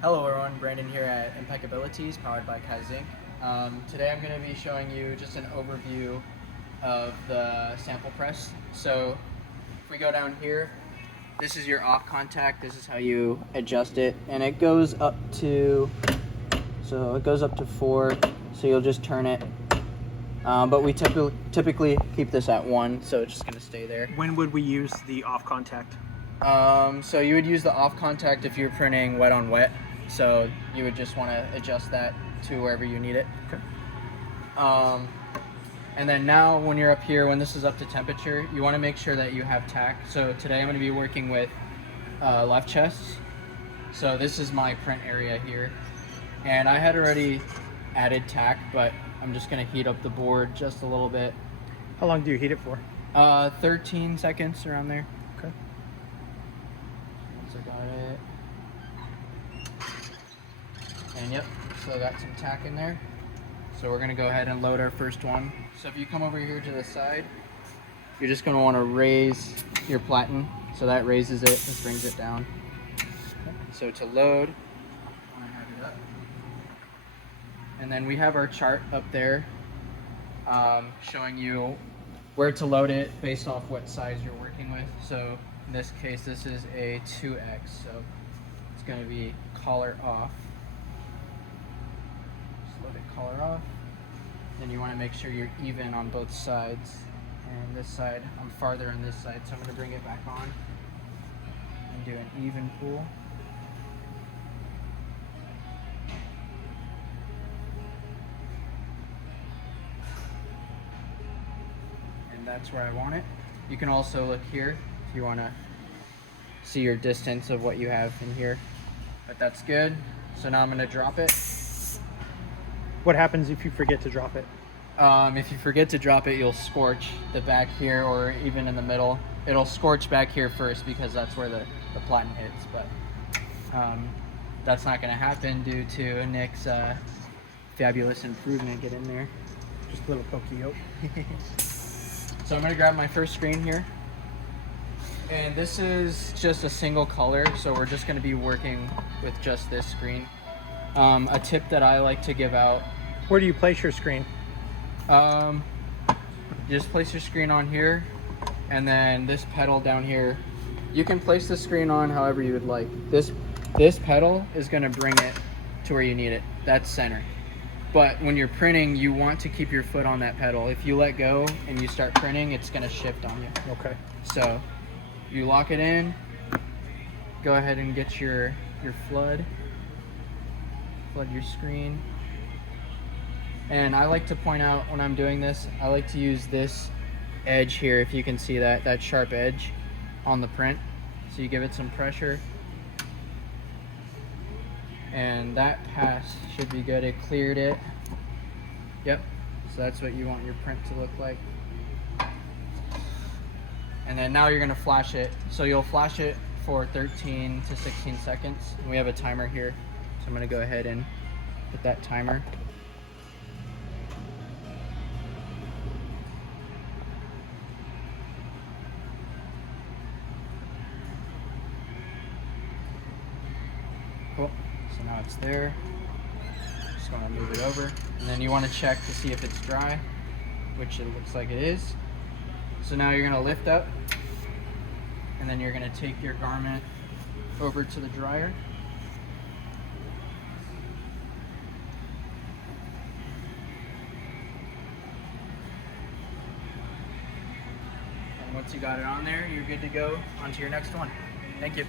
Hello everyone, Brandon here at Impeccabilities, powered by Kaizink. Today I'm going to be showing you just an overview of the sample press. So if we go down here, this is your off contact, this is how you adjust it, and it goes up to, it goes up to 4, so you'll just turn it. But we typically keep this at 1, so it's just going to stay there. When would we use the off contact? So you would use the off contact if you're printing wet on wet. So you would just want to adjust that to wherever you need it. Okay. And then now when you're up here, when this is up to temperature, you want to make sure that you have tack. So today I'm going to be working with left chest. So this is my print area here. And I had already added tack, but I'm just going to heat up the board just a little bit. How long do you heat it for? 13 seconds around there. Okay. Once I got it. And yep, so I got some tack in there. So we're gonna go ahead and load our first one. So if you come over here to the side, you're just gonna wanna raise your platen. So that raises it, this brings it down. So to load, I wanna have it up. And then we have our chart up there showing you where to load it based off what size you're working with. So in this case, this is a 2X, so it's gonna be collar off. Let it collar off. Then you want to make sure you're even on both sides. And this side, I'm farther on this side, so I'm going to bring it back on and do an even pull. And that's where I want it. You can also look here if you want to see your distance of what you have in here. But that's good. So now I'm going to drop it. What happens if you forget to drop it? If you forget to drop it, you'll scorch the back here, or even in the middle. It'll scorch back here first because that's where the platen hits, but that's not going to happen due to Nick's fabulous improvement. Get in there. Just a little pokey-o. So I'm going to grab my first screen here. And this is just a single color, so we're just going to be working with just this screen. A tip that I like to give out. Where do you place your screen? You just place your screen on here, and then this pedal down here. You can place the screen on however you would like. This pedal is going to bring it to where you need it. That's center. But when you're printing, you want to keep your foot on that pedal. If you let go and you start printing, it's going to shift on you. Okay. So you lock it in. Go ahead and get your flood. Flood your screen. And I like to point out when I'm doing this, I like to use this edge here, if you can see that sharp edge on the print. So you give it some pressure, and that pass should be good. It cleared it. Yep, so that's what you want your print to look like. And then now you're gonna flash it. So you'll flash it for 13 to 16 seconds. And we have a timer here. I'm going to go ahead and put that timer. Cool. So now it's there. Just going to move it over. And then you want to check to see if it's dry, which it looks like it is. So now you're going to lift up, and then you're going to take your garment over to the dryer. Once you got it on there, you're good to go on to your next one. Thank you.